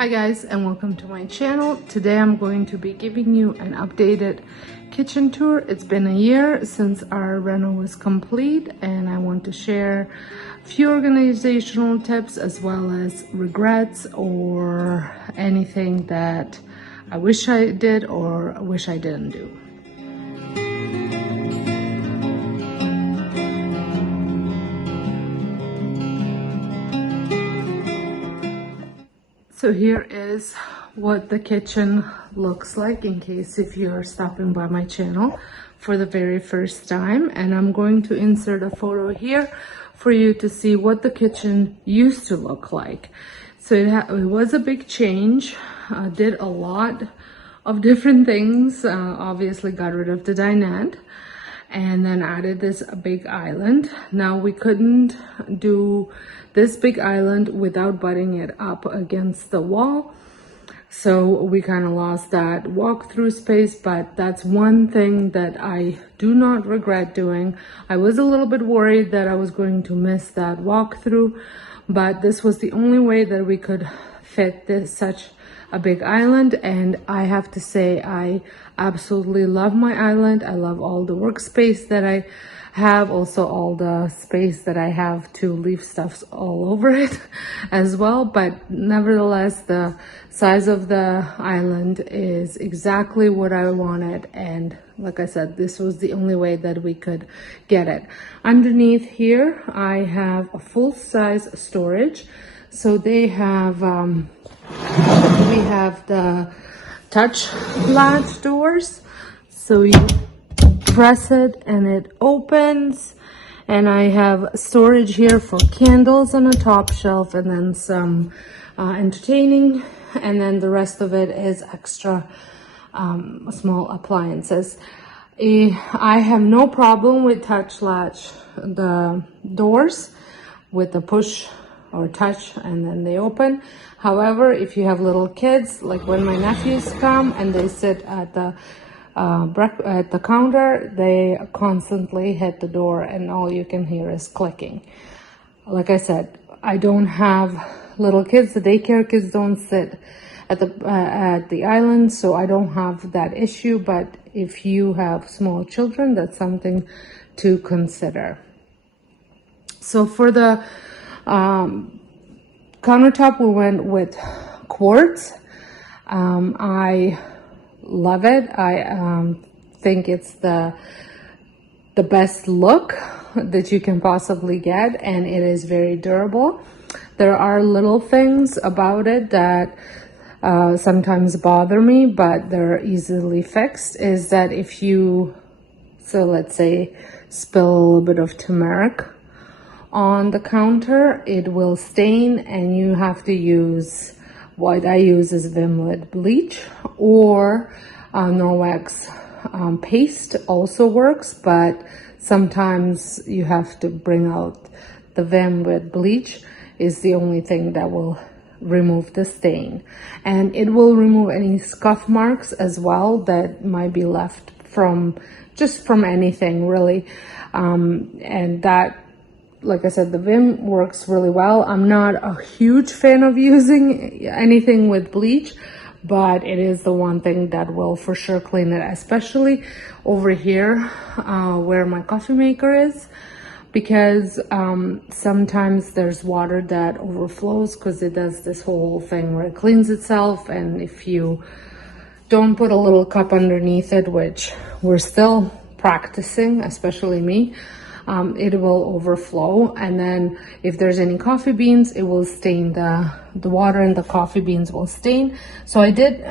Hi guys, and welcome to my channel. Today I'm going to be giving you an updated kitchen tour. It's been a year since our reno was complete, and I want to share a few organizational tips as well as regrets or anything that I wish I did or wish I didn't do. So here is what the kitchen looks like in case if you're stopping by my channel for the very first time. And I'm going to insert a photo here for you to see what the kitchen used to look like. So it was a big change. Did a lot of different things. Obviously got rid of the dinette and then added this big island. Now we couldn't do this big island without butting it up against the wall, so we kind of lost that walk-through space, but that's one thing that I do not regret doing. I was a little bit worried that I was going to miss that walk-through, but this was the only way that we could fit such a big island, and I have to say I absolutely love my island. I love all the workspace that I have, also all the space that I have to leave stuff all over it as well, but nevertheless the size of the island is exactly what I wanted, and like I said, this was the only way that we could get it. Underneath here I have a full-size storage, so they have we have the touch latch doors, so you press it and it opens, and I have storage here for candles on the top shelf and then some entertaining, and then the rest of it is extra small appliances. I have no problem with touch latch the doors with the push or touch and then they open. However, if you have little kids, like when my nephews come and they sit at the counter, they constantly hit the door and all you can hear is clicking. Like I said, I don't have little kids. The daycare kids don't sit at the island, so I don't have that issue, but if you have small children, that's something to consider. So for the countertop, we went with quartz. I love it. I think it's the best look that you can possibly get, and it is very durable. There are little things about it that sometimes bother me, but they're easily fixed. Is that if you, so let's say, spill a little bit of turmeric on the counter, it will stain, and you have to use, what I use is Vim bleach, or Norwex paste also works, but sometimes you have to bring out the Vim with bleach is the only thing that will remove the stain, and it will remove any scuff marks as well that might be left from anything really, and that, like I said, the Vim works really well. I'm not a huge fan of using anything with bleach, but it is the one thing that will for sure clean it, especially over here where my coffee maker is, because sometimes there's water that overflows because it does this whole thing where it cleans itself, and if you don't put a little cup underneath it, which we're still practicing, especially me, it will overflow, and then if there's any coffee beans, it will stain the water, and the coffee beans will stain. So I did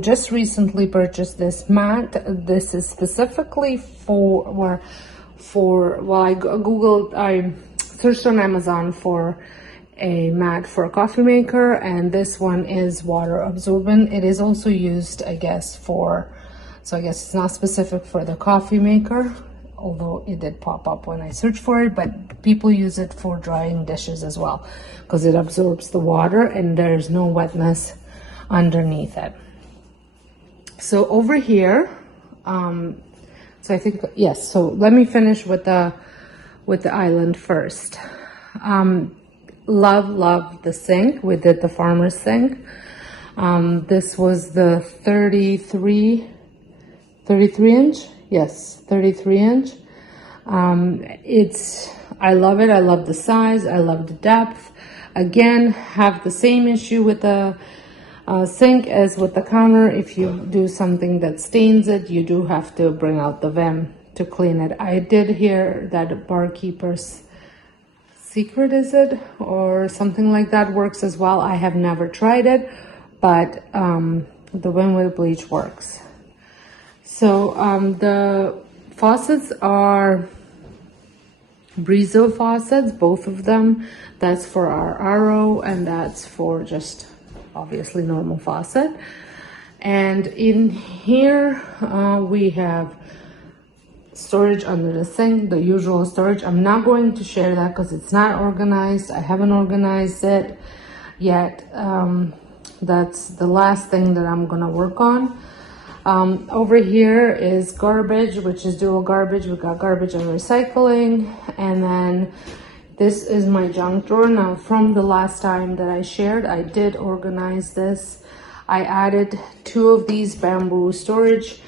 just recently purchase this mat. This is specifically for well, I searched on Amazon for a mat for a coffee maker, and this one is water absorbent. It is also used, I guess, so I guess it's not specific for the coffee maker, although it did pop up when I searched for it, but people use it for drying dishes as well because it absorbs the water and there's no wetness underneath it. So over here, so I think, yes, so let me finish with the island first. Love the sink. We did the farmer's sink. This was the 33 inch. Yes, 33 inch. I love it. I love the size. I love the depth. Again, have the same issue with the sink as with the counter. If you do something that stains it, you do have to bring out the Vim to clean it. I did hear that Barkeeper's Secret, is it, or something like that, works as well. I have never tried it, but the Vim with bleach works. So the faucets are Brizo faucets, both of them. That's for our RO, and that's for just obviously normal faucet. And in here we have storage under the sink, the usual storage. I'm not going to share that because it's not organized. I haven't organized it yet. That's the last thing that I'm gonna work on. Over here is garbage, which is dual garbage. We got garbage and recycling. And then this is my junk drawer. Now, from the last time that I shared, I did organize this. I added 2 of these bamboo storage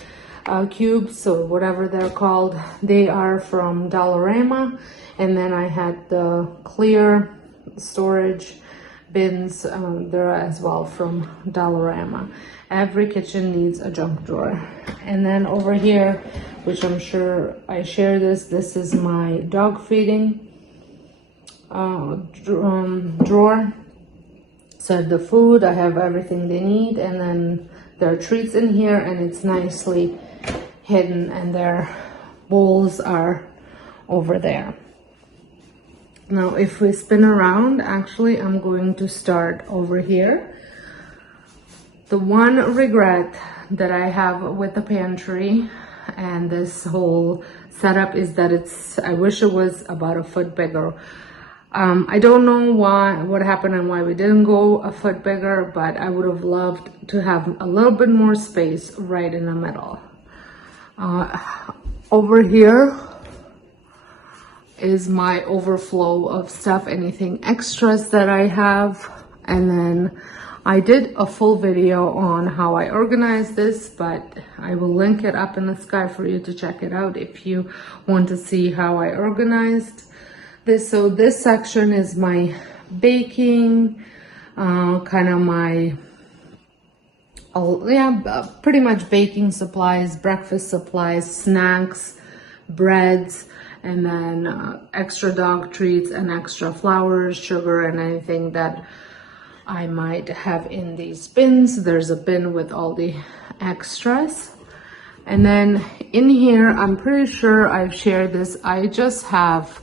cubes, so whatever they're called. They are from Dollarama. And then I had the clear storage bins there as well from Dollarama. Every kitchen needs a junk drawer. And then over here, which I'm sure I share this is my dog feeding drawer. So I have the food, I have everything they need, and then there are treats in here, and it's nicely hidden, and their bowls are over there. Now, if we spin around, actually, I'm going to start over here. The one regret that I have with the pantry and this whole setup is that I wish it was about a foot bigger. I don't know what happened and why we didn't go a foot bigger, but I would have loved to have a little bit more space right in the middle. Over here is my overflow of stuff, anything extras that I have. And then I did a full video on how I organize this, but I will link it up in the sky for you to check it out if you want to see how I organized this. So this section is my baking, kind of my, pretty much baking supplies, breakfast supplies, snacks, breads, and then extra dog treats and extra flowers, sugar, and anything that I might have in these bins. There's a bin with all the extras. And then in here, I'm pretty sure I've shared this. I just have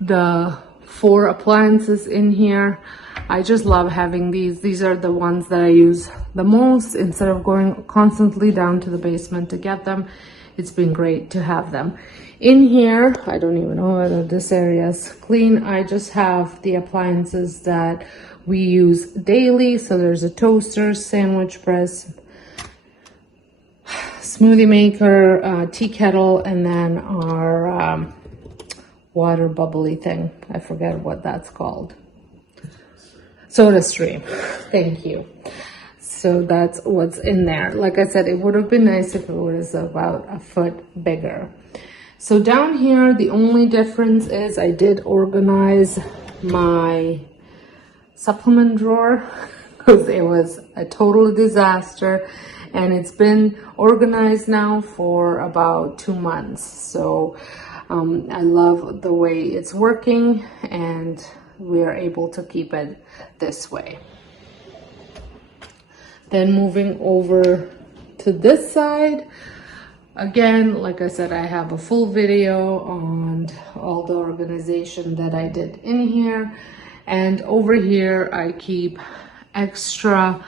the 4 appliances in here. I just love having these. These are the ones that I use the most. Instead of going constantly down to the basement to get them, it's been great to have them. In here, I don't even know whether this area is clean. I just have the appliances that we use daily. So there's a toaster, sandwich press, smoothie maker, tea kettle, and then our water bubbly thing. I forget what that's called. Soda stream. Thank you. So that's what's in there. Like I said, it would have been nice if it was about a foot bigger. So down here, the only difference is I did organize my supplement drawer because it was a total disaster, and it's been organized now for about 2 months. So I love the way it's working, and we are able to keep it this way. Then moving over to this side, again, like I said, I have a full video on all the organization that I did in here. And over here, I keep extra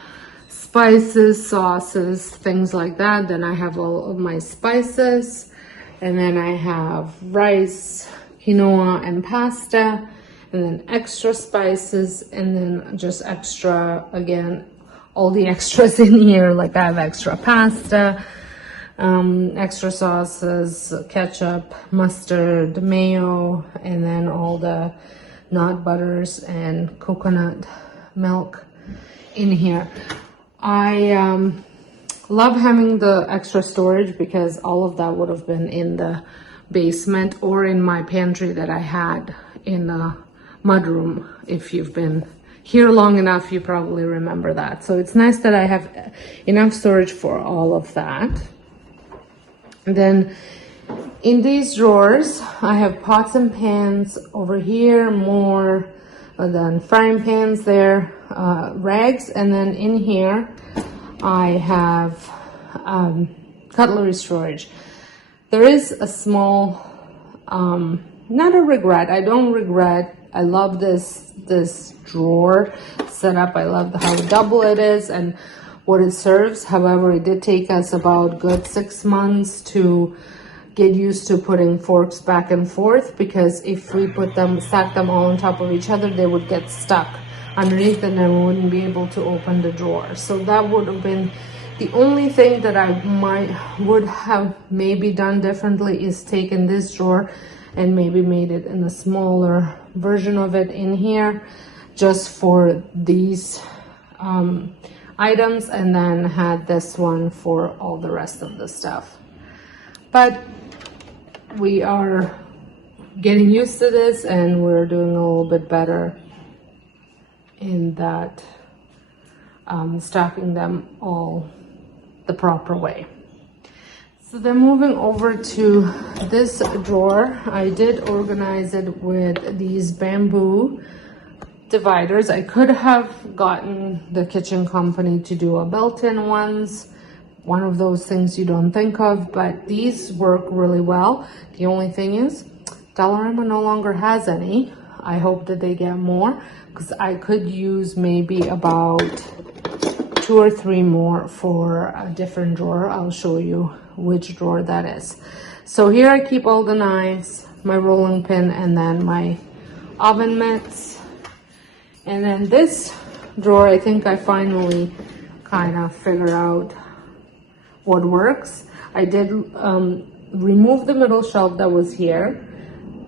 spices, sauces, things like that. Then I have all of my spices. And then I have rice, quinoa, and pasta. And then extra spices. And then just extra, again, all the extras in here. Like I have extra pasta, extra sauces, ketchup, mustard, mayo, and then all the nut butters and coconut milk in here. I love having the extra storage because all of that would have been in the basement or in my pantry that I had in the mudroom. If you've been here long enough, you probably remember that. So it's nice that I have enough storage for all of that. And then in these drawers, I have pots and pans over here, more than frying pans there, rags, and then in here I have cutlery storage. There is a small, not a regret, I don't regret. I love this drawer setup. I love how double it is and what it serves. However, it did take us about good 6 months to get used to putting forks back and forth, because if we stack them all on top of each other, they would get stuck underneath and then we wouldn't be able to open the drawer. So that would have been the only thing that I would have maybe done differently, is taken this drawer and maybe made it in a smaller version of it in here just for these items, and then had this one for all the rest of the stuff. But we are getting used to this and we're doing a little bit better in that, stocking them all the proper way. So then moving over to this drawer, I did organize it with these bamboo dividers. I could have gotten the kitchen company to do a built-in ones, one of those things you don't think of, but these work really well. The only thing is, Dollarama no longer has any. I hope that they get more, because I could use maybe about 2 or 3 more for a different drawer. I'll show you which drawer that is. So here I keep all the knives, my rolling pin, and then my oven mitts. And then this drawer, I think I finally kind of figured out what works. I did remove the middle shelf that was here.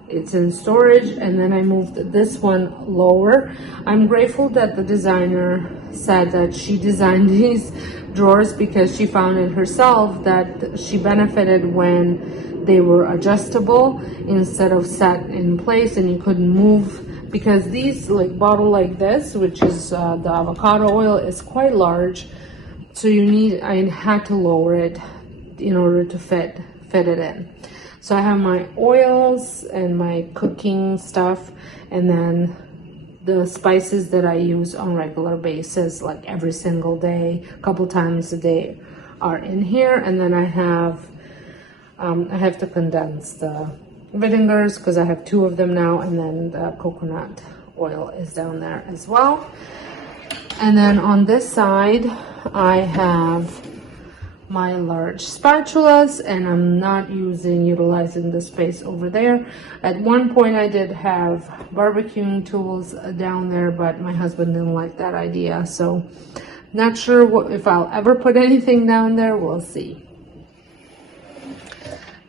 It's in storage, and then I moved this one lower. I'm grateful that the designer said that she designed these drawers because she found it herself that she benefited when they were adjustable instead of set in place and you couldn't move, because these bottle like this, which is the avocado oil, is quite large. So I had to lower it in order to fit it in. So I have my oils and my cooking stuff, and then the spices that I use on regular basis, like every single day, a couple times a day, are in here. And then I have to condense the vinegars because I have 2 of them now, and then the coconut oil is down there as well. And then on this side, I have my large spatulas, and I'm not utilizing the space over there. At one point I did have barbecuing tools down there, but my husband didn't like that idea, so not sure if I'll ever put anything down there. We'll see.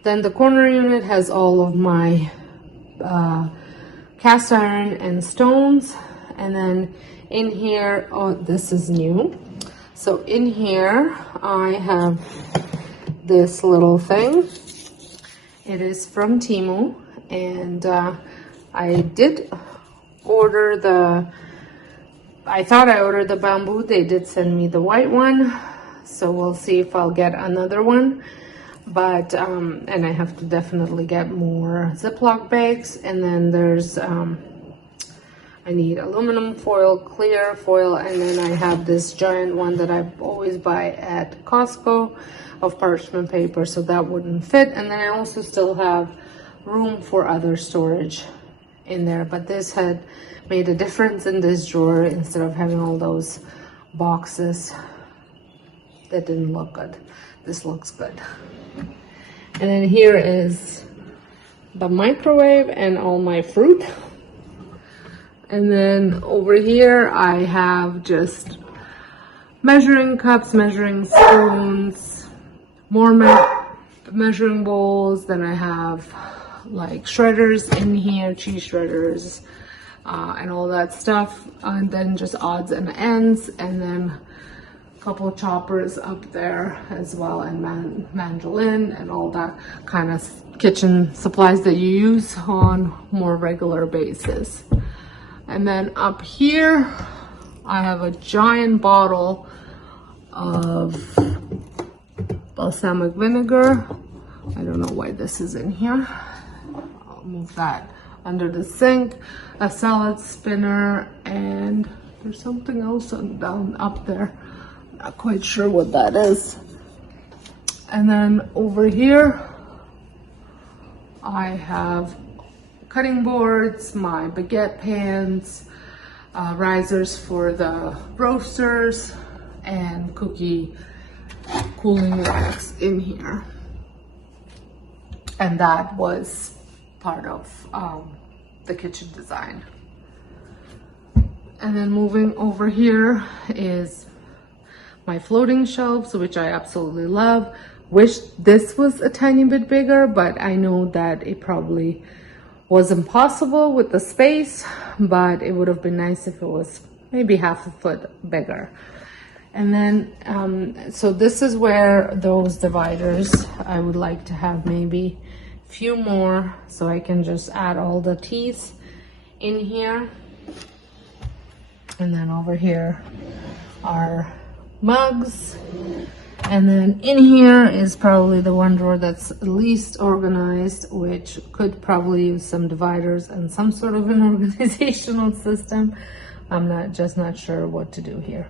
Then the corner unit has all of my cast iron and stones, and then in here, oh, this is new. So in here, I have this little thing. It is from Temu, and I did order I thought I ordered the bamboo. They did send me the white one, so we'll see if I'll get another one. But, and I have to definitely get more Ziploc bags, and then there's, I need aluminum foil, clear foil, and then I have this giant one that I always buy at Costco of parchment paper, so that wouldn't fit. And then I also still have room for other storage in there, but this had made a difference in this drawer instead of having all those boxes that didn't look good. This looks good. And then here is the microwave and all my fruit. And then over here I have just measuring cups, measuring spoons, more measuring bowls. Then I have like shredders in here, cheese shredders, and all that stuff. And then just odds and ends. And then couple choppers up there as well, and mandolin and all that kind of kitchen supplies that you use on more regular basis. And then up here I have a giant bottle of balsamic vinegar. I don't know why this is in here. I'll move that under the sink. A salad spinner, and there's something else down up there. Not quite sure what that is. And then over here I have cutting boards, my baguette pans, risers for the roasters, and cookie cooling racks in here. And that was part of the kitchen design. And then moving over here is my floating shelves, which I absolutely love. Wish this was a tiny bit bigger, but I know that it probably wasn't possible with the space, but it would have been nice if it was maybe half a foot bigger. And then, so this is where those dividers, I would like to have maybe a few more, so I can just add all the teas in here. And then over here are mugs. And then in here is probably the one drawer that's least organized, which could probably use some dividers and some sort of an organizational system. I'm just not sure what to do here.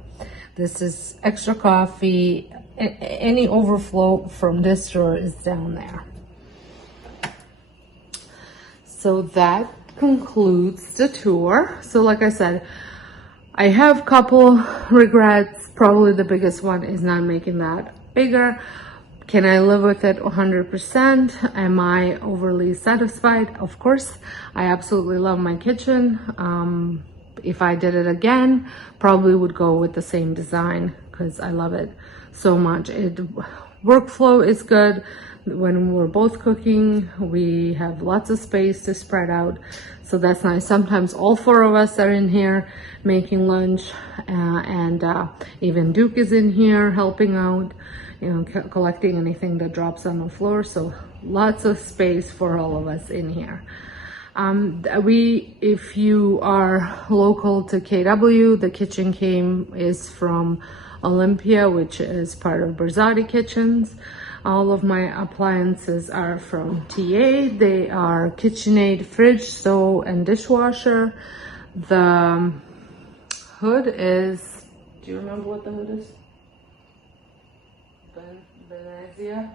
This is extra coffee. Any overflow from this drawer is down there. So that concludes the tour. So like I said, I have a couple regrets. Probably the biggest one is not making that bigger. Can I live with it 100%? Am I overly satisfied? Of course. I absolutely love my kitchen. If I did it again, probably would go with the same design because I love it so much. Workflow is good. When we're both cooking, we have lots of space to spread out, so that's nice. Sometimes all four of us are in here making lunch, and even Duke is in here helping out, you know, collecting anything that drops on the floor. So lots of space for all of us in here. If you are local to KW, the KitchenCame is from Olympia, which is part of Berzati Kitchens. All of my appliances are from TA. They are KitchenAid fridge, stove, and dishwasher. The hood is, do you remember what the hood is? Venezia?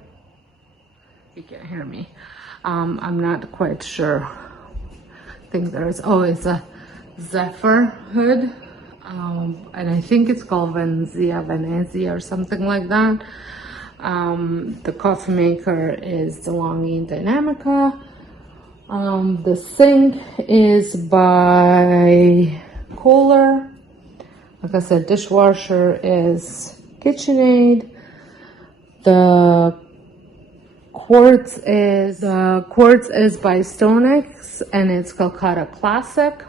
You can't hear me. I'm not quite sure. I think there's, it's a Zephyr hood. And I think it's called Venezia or something like that. The coffee maker is DeLonghi Dynamica. The sink is by Kohler. Like I said, dishwasher is KitchenAid. The quartz is by Stonex, and it's Calcutta Classic.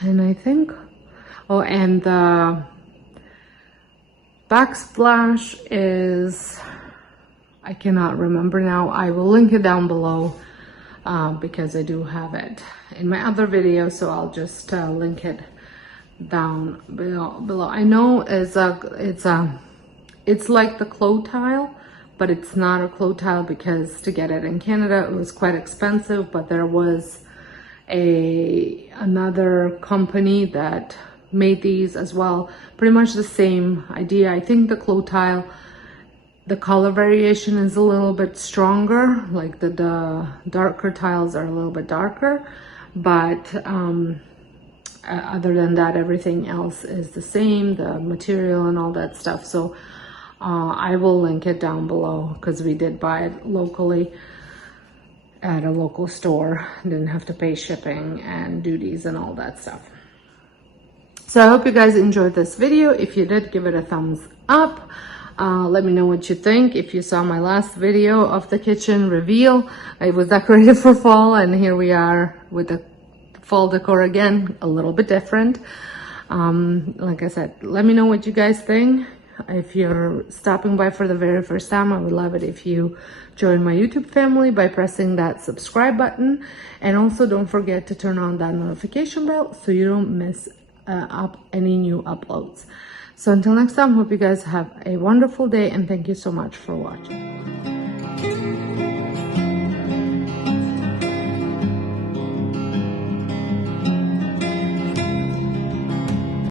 And I think, and the backsplash is, I cannot remember now. I will link it down below because I do have it in my other video, so I'll just link it down below. I know it's like the claw tile, but it's not a claw tile because to get it in Canada it was quite expensive, but there was another company that made these as well. Pretty much the same idea. I think the claw tile, the color variation is a little bit stronger, like the darker tiles are a little bit darker, but other than that, everything else is the same, the material and all that stuff. So I will link it down below because we did buy it locally at a local store. Didn't have to pay shipping and duties and all that stuff. So I hope you guys enjoyed this video. If you did, give it a thumbs up. Let me know what you think. If you saw my last video of the kitchen reveal, it was decorated for fall, and here we are with the fall decor again, a little bit different. Like I said, let me know what you guys think. If you're stopping by for the very first time, I would love it if you join my YouTube family by pressing that subscribe button. And also don't forget to turn on that notification bell so you don't miss any new uploads. So until next time, hope you guys have a wonderful day, and thank you so much for watching.